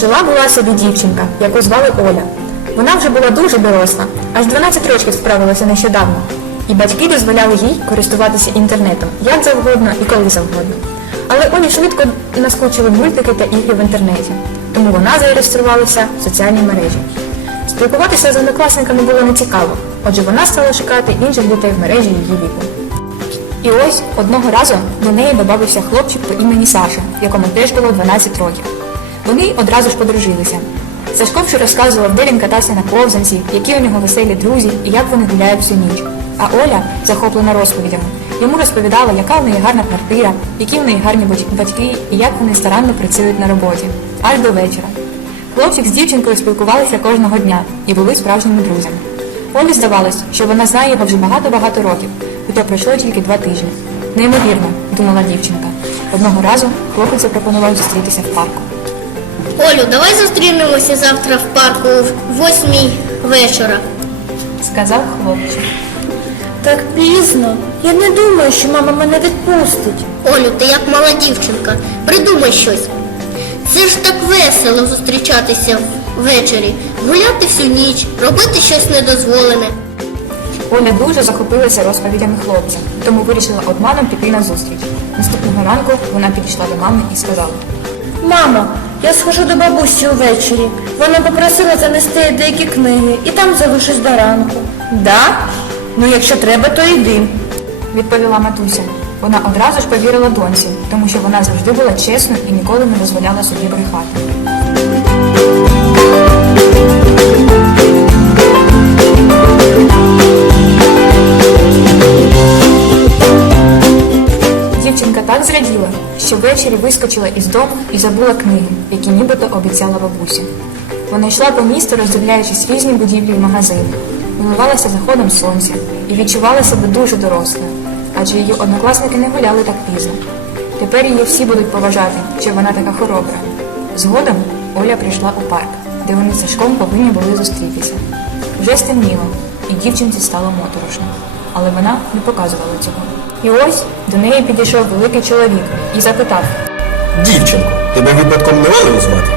Жила була собі дівчинка, яку звали Оля. Вона вже була дуже доросла, аж 12 років справилася нещодавно. І батьки дозволяли їй користуватися інтернетом як завгодно і коли завгодно. Але Олі швидко наскочили мультики та ігри в інтернеті, тому вона зареєструвалася в соціальній мережі. Спілкуватися з однокласниками було нецікаво, отже вона стала шукати інших дітей в мережі її віку. І ось одного разу до неї додався хлопчик по імені Саша, якому теж було 12 років. Вони одразу ж подружилися. Сашко вже розказував, де він катався на ковзанці, які у нього веселі друзі і як вони гуляють всю ніч. А Оля, захоплена розповідями, йому розповідала, яка в неї гарна квартира, які в неї гарні батьки і як вони старанно працюють на роботі. Аж до вечора. Хлопчик з дівчинкою спілкувалися кожного дня і були справжніми друзями. Олі здавалось, що вона знає його вже багато-багато років, хоча пройшло тільки два тижні. Неймовірно, думала дівчинка. Одного разу хлопець запропонував зустрітися в парку. Олю, давай зустрінемося завтра в парку в восьмій вечора. Сказав хлопчик. Так пізно. Я не думаю, що мама мене відпустить. Олю, ти як мала дівчинка, придумай щось. Це ж так весело зустрічатися ввечері, гуляти всю ніч, робити щось недозволене. Оля дуже захопилася розповідями хлопця, тому вирішила обманом піти на зустріч. Наступного ранку вона підійшла до мами і сказала: Мамо, я схожу до бабусі увечері. Вона попросила занести деякі книги і там залишусь до ранку. Да? Ну якщо треба, то йди. відповіла матуся. Вона одразу ж повірила доньці, тому що вона завжди була чесною і ніколи не дозволяла собі брехати. Що ввечері вискочила із дому і забула книги, які нібито обіцяла бабуся. Вона йшла по місту, роздивляючись різні будівлі і магазини, милувалася заходом сонця і відчувала себе дуже дорослою, адже її однокласники не гуляли так пізно. Тепер її всі будуть поважати, що вона така хоробра. Згодом Оля прийшла у парк, де вони з Сашком повинні були зустрітися. Вже стемніло, і дівчинці стало моторошно, але вона не показувала цього. І ось до неї підійшов великий чоловік і запитав: Дівчинко, тебе випадком не Олею звати?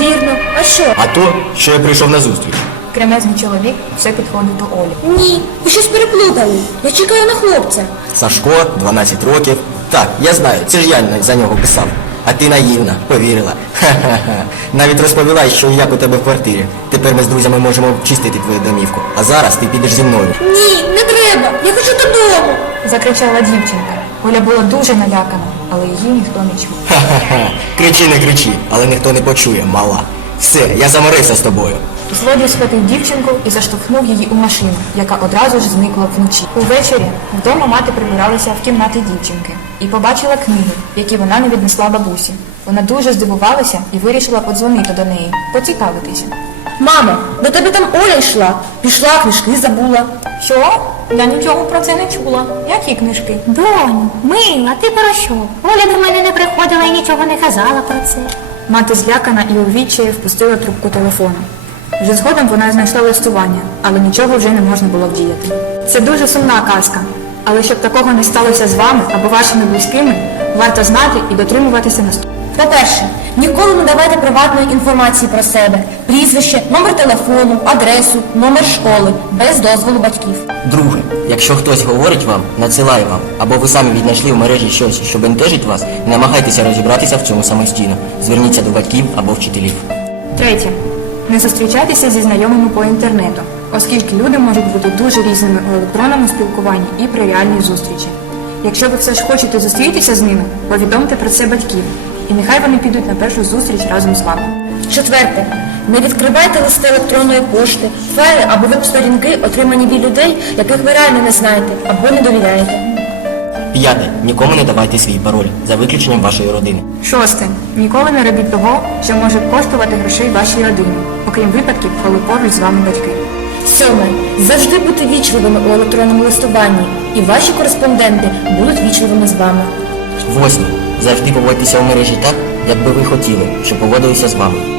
Вірно, а що? А то, що я прийшов на зустріч. кремезний чоловік все підходив до Олі. Ні, ви щось переплутали. Я чекаю на хлопця. Сашко, 12 років. Так, я знаю, це ж я за нього писав. А ти наївна, повірила. Ха-ха-ха. Навіть розповіла, що як у тебе в квартирі. Тепер ми з друзями можемо чистити твою домівку. А зараз ти підеш зі мною. Ні, не треба. Я хочу додому. Закричала дівчинка. Оля була дуже налякана, але її ніхто не чув. Ха-ха-ха. Кричи, не кричи, але ніхто не почує, мала. Все, я заморився з тобою. Злодій схватив дівчинку і заштовхнув її у машину, яка одразу ж зникла вночі. Увечері вдома мати прибиралася в кімнаті дівчинки і побачила книги, які вона не віднесла бабусі. Вона дуже здивувалася і вирішила подзвонити до неї, поцікавитися. Мамо, до тебе там Оля йшла. Пішла, книжки забула. Що? Я нічого про це не чула. Які книжки? Доню, мила, ти про що? Оля до мене не приходила і нічого не казала про це. Мати злякана і у відчаї впустила трубку телефону. Вже згодом вона знайшла листування, але нічого вже не можна було вдіяти. Це дуже сумна казка, але щоб такого не сталося з вами або вашими близькими, варто знати і дотримуватися наступного. По-перше, ніколи не давайте приватної інформації про себе. Прізвище, номер телефону, адресу, номер школи, без дозволу батьків. Друге, якщо хтось говорить вам, надсилає вам, або ви самі віднайшли в мережі щось, що бентежить вас, не намагайтеся розібратися в цьому самостійно. Зверніться до батьків або вчителів. Третє. Не зустрічайтеся зі знайомими по інтернету, оскільки люди можуть бути дуже різними у електронному спілкуванні і при реальній зустрічі. Якщо ви все ж хочете зустрітися з ними, повідомте про це батьків, і нехай вони підуть на першу зустріч разом з вами. Четверте, не відкривайте листи електронної пошти, файли або веб-сторінки, отримані від людей, яких ви реально не знаєте або не довіряєте. П'яте. Нікому не давайте свій пароль, за виключенням вашої родини. Шосте. Ніколи не робіть того, що може коштувати грошей вашій родині, окрім випадків, коли поруч з вами батьки. Сьоме, завжди будьте вічливими у електронному листуванні, і ваші кореспонденти будуть вічливими з вами. Восьме. Завжди поводьтеся у мережі так, як би ви хотіли, щоб поводилися з вами.